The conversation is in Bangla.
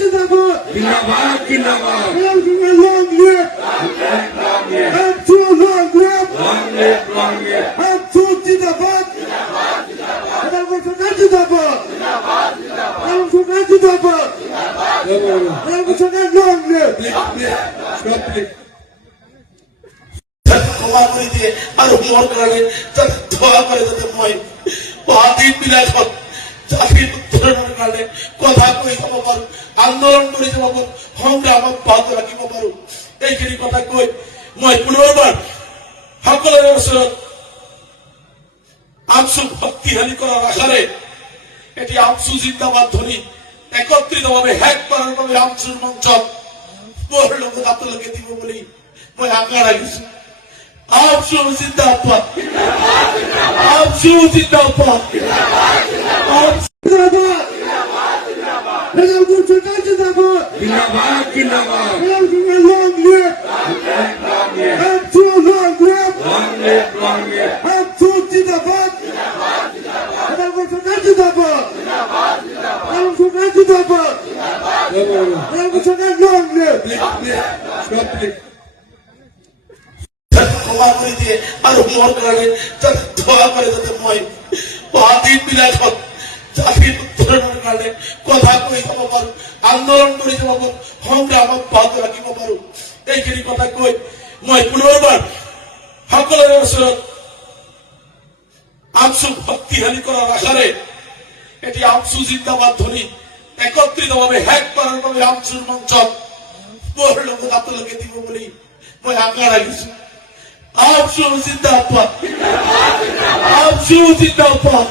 জিন্দাবাদ জিন্দাবাদ ক্ষমা করে দিয়ে আর মর কারণে দোয়া করে যাতে মই বাদিন বিলাই হন চাকরির উত্তরণের কারণে কথা কই যাব পারো আন্দোলন করে যাব পারো সংগ্রাম অব্যাহত রাখিব পারো এইখিনি কথা কই মই পুনৰবাৰ সকলোৰে ওচৰত আমচু শক্তিশালী কৰাৰ আশাৰে এটি আমচু জিন্দাবাদ ধ্বনি একত্ৰিতভাৱে শেষ কৰাৰ বাবে আমচুৰ মঞ্চত মোৰ লগত আপোনালোকে দিব বুলি মই আশা ৰাখিছো। আমচু জিন্দাবাদ আমচু জিন্দাবাদ জিন্দাবাদ জিন্দাবাদ ক্ষমা করে দিয়ে আর মর কারণে দোয়া করে যাতে মই বাদিন বিলাই হন চাকরির উত্তরণের কারণে কথা কই যাব পারো আন্দোলন করে যাব পারো সংগ্রাম অব্যাহত রাখিব পারো এইখিনি কথা কই মই পুনৰবাৰ সকলোৰে ওচৰত আমচু শক্তিশালী কৰাৰ আশাৰে এটি আমচু জিন্দাবাদ ধ্বনি একত্ৰিতভাৱে শেষ কৰাৰ বাবে আমচুৰ মঞ্চত মোৰ লগত আপোনালোকে দিব বুলি মই আশা ৰাখিছো। আমচু জিন্দাবাদ আমচু জিন্দাবাদ